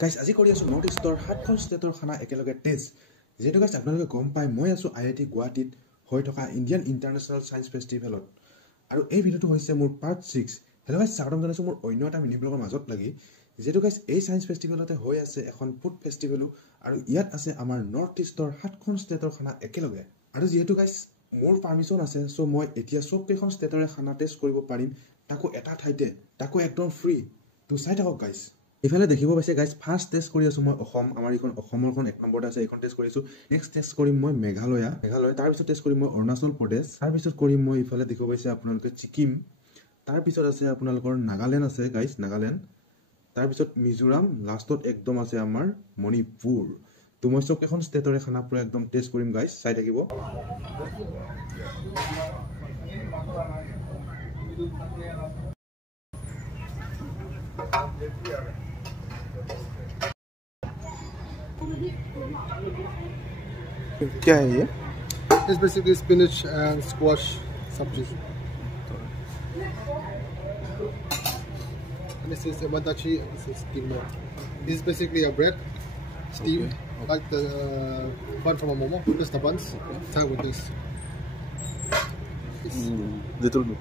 Guys আজি কৰি আছো নৰ্থ ইষ্টৰ 7খন ষ্টেটৰ খানা একেলগে টেষ্ট যেটো গাইজ আপোনালোকে গম পায় মই আছো আইআইটি গুৱাহাটীত হৈ থকা ইণ্ডিয়ান ইণ্টাৰনেশ্যনেল সায়েন্স ফেষ্টিভেলত আৰু এই ভিডিওটো হৈছে মোৰ পাৰ্ট 6 হেল্ল গাইজ স্বাগতম জনাইছো মোৰ অন্য এটা মিনি ব্লগৰ মাজত লাগি যেটো গাইজ এই সায়েন্স ফেষ্টিভেলতে হৈ আছে এখন ফুড ফেষ্টিভেলো আৰু ইয়াত আছে আমাৰ নৰ্থ ইষ্টৰ 7খন ষ্টেটৰ খানা একেলগে আৰু যেটো গাইজ মোৰ পাৰমিশন আছে সো মই এতিয়া সব কেখন ষ্টেটৰে খানা টেষ্ট কৰিব পাৰিম তাকো এটা ঠাইতে তাকো একদম ফ্ৰী তো চাই থাকক গাইজ ইফালে দেখিব পাইছে গাইজ ফাৰ্স্ট টেষ্ট কৰি আছো মই অসম আমাৰ ইখন অসমৰখন এক নম্বৰতে আছে এইখন টেষ্ট কৰিছো নেক্সট টেষ্ট কৰিম মই মেঘালয় তাৰ পিছত টেষ্ট কৰিম মই অৰুণাচল প্ৰদেশ তাৰ পিছত কৰিম মই ইফালে দেখিব পাইছে আপোনালোকে চিকিম তাৰ পিছত আছে আপোনালোকৰ নাগালেণ্ড আছে গাইজ নাগালেণ্ড তাৰ পিছত মিজোৰাম লাষ্টত একদম আছে আমাৰ মণিপুৰ তো মই সব কেখন ষ্টেটৰে খানা পুৰা একদম টেষ্ট কৰিম গাইজ চাই থাকিব क्या है ये? It's basically spinach and squash sabji. And this is wadachi. This is kimmo. This is basically a bread steamed like the bun from a momo. Just the buns. Try with this. Little bit.